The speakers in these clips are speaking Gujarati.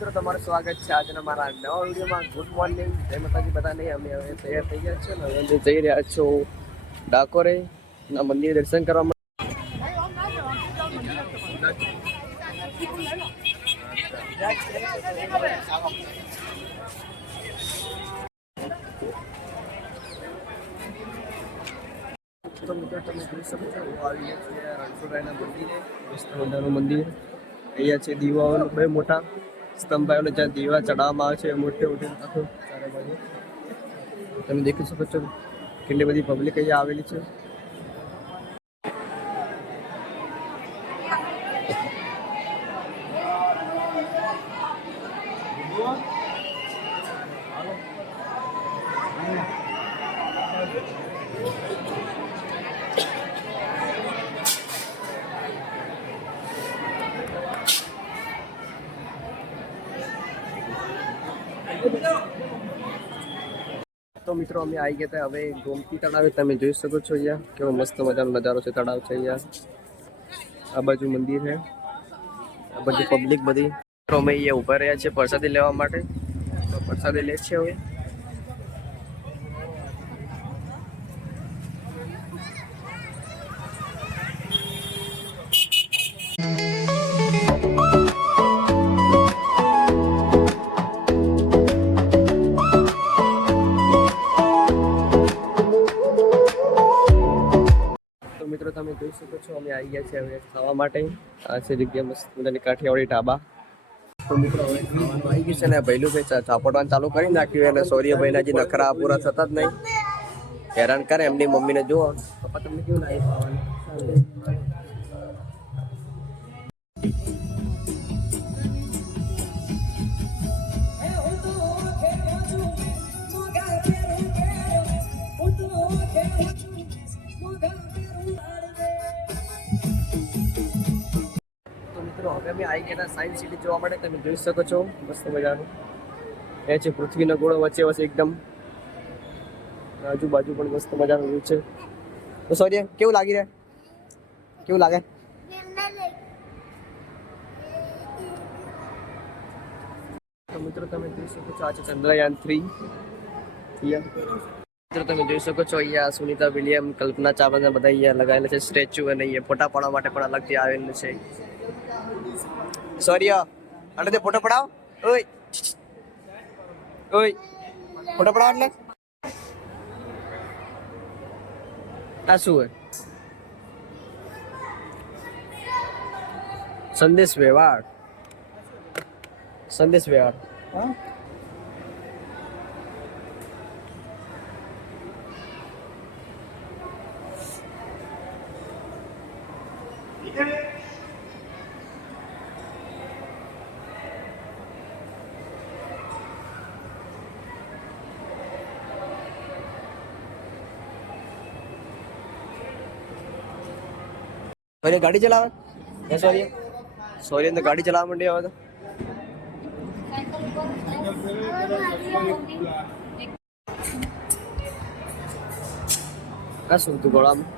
મિત્રો તમારું સ્વાગત છે આજના મારા નવા વિડીયોમાં. ગુડ મોર્નિંગ, જય માતાજી બધાને. અમે હવે તૈયાર થઈ ગયા છે ને હવે જઈ રહ્યા છો ડાકોરે ના મંદિર દર્શન કરવા માટે. તો મિત્રો તમે જોઈ શકો છો આવી ગયા છીએ રણછોડરાયના મંદિરે. મસ્ત મજાનું મંદિર. અહીંયા છે દીવાઓ બે મોટા સ્તંભાયેલો, જ્યાં દીવા ચડાવવામાં આવે છે મોટે મોટે આખો ચારે બાજુ તમે દેખી શકો છો કેટલી બધી પબ્લિક અહીંયા આવેલી છે. તો મિત્રો અમે આવી ગયા હતા હવે ગોમતી તળાવે. તમે જોઈ શકો છો અહીંયા કેવો મસ્ત મજાનો નજારો છે. તળાવ છે અહીંયા, આ બાજુ મંદિર છે, આ બાજુ પબ્લિક બધી. તો અમે અહીંયા ઊભા રહ્યા છીએ પ્રસાદી લેવા માટે. તો પ્રસાદી લે છે હવે. મિત્રો તમે જોઈ શકો છો અમે આવી ગયા છીએ હવે ખાવા માટે. આ છે જગ્યા મસ્ત મજાની કાઠિયાવાડી ઢાબા. તો મિત્રો હવે ખાવાનું આવી ગયું છે ને ભૈલું ભાઈ ચાપડવાનું ચાલુ કરી નાખ્યું. અને સૌર્યભાઈના જે નખરા પૂરા થતા જ નહીં, હેરાન કરે એમની મમ્મીને. જુઓ પપ્પા તમને કેવું લાગે ખાવાનું? હવે અમે આવી ગયા સાયન્સ સિટી જોવા માટે. તમે જોઈ શકો છો મસ્ત મજાનું એ છે પૃથ્વીનો ગોળો વચ્ચે વચ્ચે એકદમ. આજુબાજુ પણ મસ્ત મજાનું વ્યૂ છે. તો સૌર્ય કેવું લાગી રહ્યા? કેવું લાગે? તો મિત્રો તમે જોઈ શકો છો આ છે ચંદ્રયાન 3. મિત્રો તમે જોઈ શકો છો અહીંયા સુનિતા વિલિયમ, કલ્પના ચાવલા બધા અહીંયા લગાવેલા છે સ્ટેચ્યુ. અને અહીંયા ફોટા પાડવા માટે પણ અલગથી આવેલું છે. સૌર્ય એટલે તે ફોટો પડાવ. ઓય ઓય ફોટો પડાવ. એટલે આ શું હોય? સંદેશ વ્યવહાર. સંદેશ વ્યવહાર. ગાડી ચલાવે સૌર્ય તો ગાડી ચલાવવા માંડી. હવે તો શું તું ગોળામાં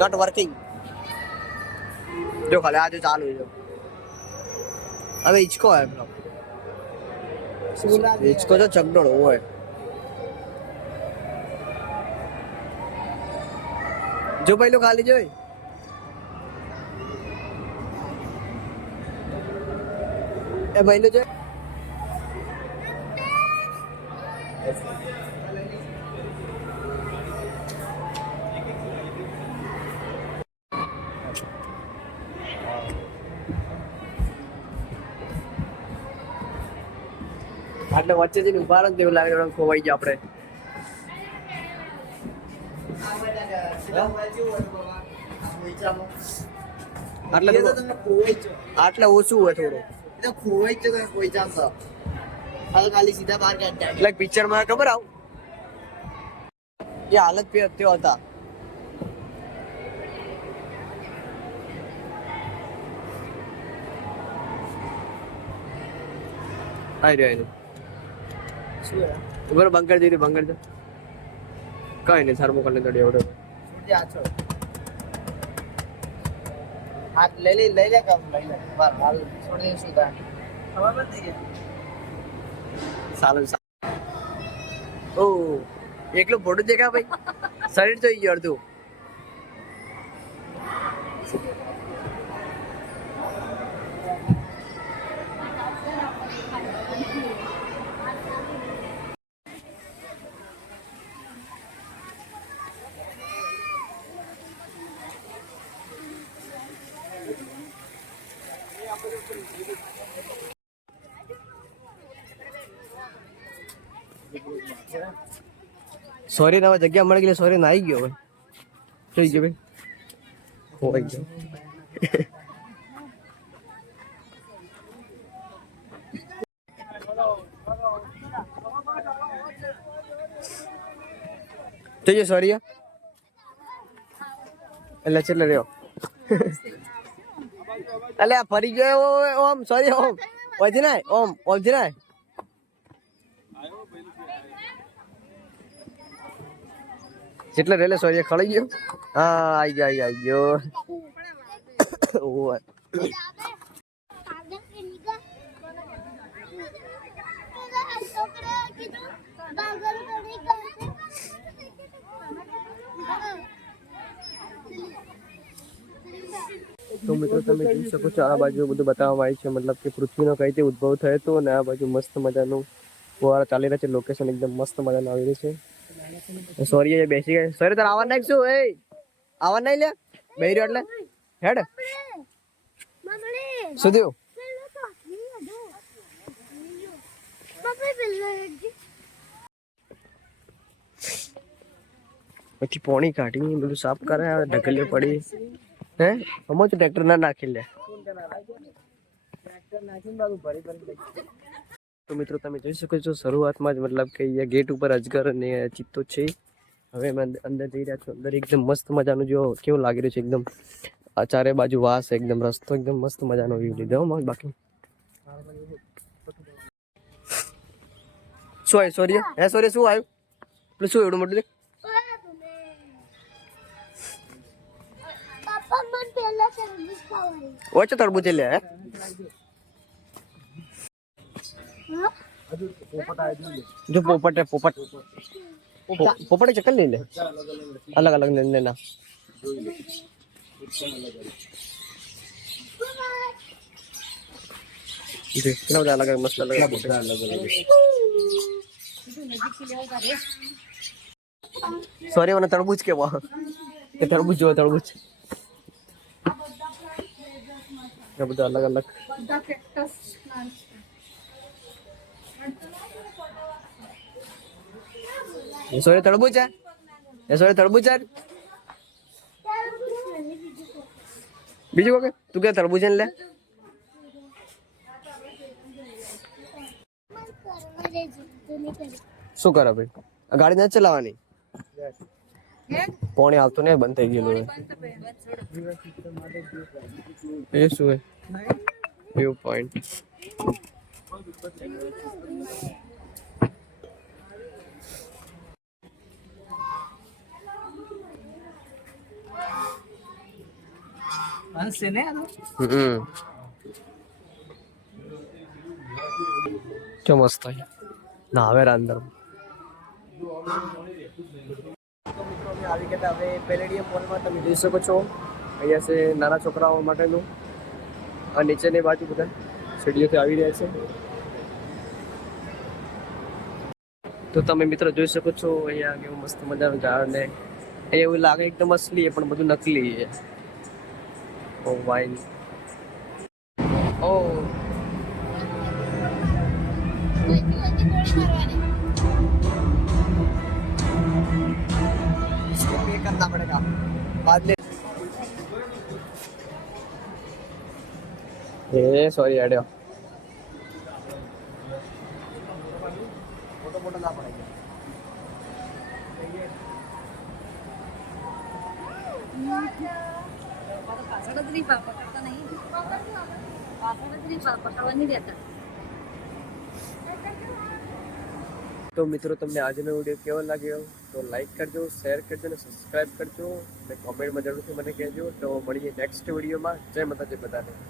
નોટ વર્કિંગ. જો ખાલી આજે ચાલુ છે. હવે હિચકો હોય પેલો હિચકો તો ચકડોળ હોય. જો પહેલું ખાલી જોઈ એ પહેલું જોઈ. એટલે વચ્ચે જઈને ઉભા રહે એવું લાગે ખોવાઈ ગયા આપણે. આટલે ઓછું હોય થોડું. એટલે પિક્ચર માં ખબર આવું એ હાલત તેઓ હતા. આવી રહ્યો શું બંકર જઈ બંકર કઈ નહીં થર્મોકોલ ને તડી એવડે આછો હાથ લઈ લે કામ લઈ લે બાર હાલ છોડી સુધા ખબર નથી કે સાલું ઓ એકલો ફોટો દેખા ભાઈ શરીર જોઈ ગયો અડધું સોરી ના જગ્યા મળી ગઈ સોરી ના આવી ગયો ભાઈ જોઈ ગયો ભાઈ ખોવાઈ ગયો જોઈએ સોરી એટલે છેલ્લે રહ્યો એટલે આ ફરી ગયો ઓમ સોરી ઓમ ઓમથી ના ઓમથી ના જેટલે રેલે સોરી ખળી ગયો હા આવી ગયો તો મિત્રો તમે જોઈ શકો છો આ બાજુ બધું બતાવવામાં આવ્યું છે મતલબ કે પૃથ્વીનો કઈ રીતે ઉદ્ભવ થયો હતો અને આ બાજુ મસ્ત મજાનું ફુવારા ચાલી રહ્યા છે લોકેશન એકદમ મસ્ત મજાનું આવી રહ્યું છે સોરી એ બેસી ગયા સોરી તાર આવવા નાખશું એ આવવા નહીં લે બે રહ્યો એટલે હેડ સુધી પછી પોણી કાઢી બધું સાફ કરે ઢગલીઓ પડી હે અમો તો ટ્રેક્ટર ના નાખી લે તો મિત્રો તમે જોઈ શકો છો શરૂઆતમાં જ મતલબ કે અહીંયા ગેટ ઉપર અજગર અને ચિત્તો છે હવે અમે અંદર જઈ રહ્યા છો અંદર એકદમ મસ્ત મજાનું જો કેવું લાગી રહ્યું છે એકદમ ચારે બાજુ વાસ એકદમ રસ્તો એકદમ મસ્ત મજાનો વ્યૂ લીધો બાકી શું આવ્યું સોરી હે સોરી શું આવ્યું પેલું શું એવડું મોટું ઓછો તરબૂચ લે હે જો પોપટ ચક્કર લઈ લે અલગ અલગ ના કેટલા બધા અલગ મસ્ત અલગ સોરી મને તરબૂચ કેવા તરબૂચ જો તરબૂચ બધા અલગ અલગ સોરી તરબૂચ હે સોરી તરબૂચ હે બીજું વખત તું કે તરબૂચ લે શું કરે ભાઈ ગાડી નથી ચલાવવાની કોણે આવતું ને બંધ થઈ ગયેલું એ શું હે વ્યૂ પોઈન્ટ મસ્ત ના હવે અંદર આવી ગયા હવે પેલેડિયમ મોલમાં તમે જોઈ શકો છો અહીંયા છે નાના છોકરાઓ માટેનું આ નીચેની બાજુ બધા સીડીઓથી આવી રહ્યા છે તો તમે મિત્રો જોઈ શકો છો અહીંયા કેવું મસ્ત મજાનું ઝાડ ને એવું લાગે એકદમ અસલી પણ બધું નકલી છે ઓ વાઇન ઓ करना पड़ेगा बाद में ये सॉरी आइडिया फोटो फोटो ना पड़ेगा तो मित्रों તમને આજનો વિડિયો કેવો લાગ્યો તો તો લાઈક કરજો, શેર કરજો અને સબસ્ક્રાઈબ કરજો અને કોમેન્ટમાં જરૂરથી મને કહેજો. તો મળીએ નેક્સ્ટ વિડીયોમાં. જય માતાજી બધાને.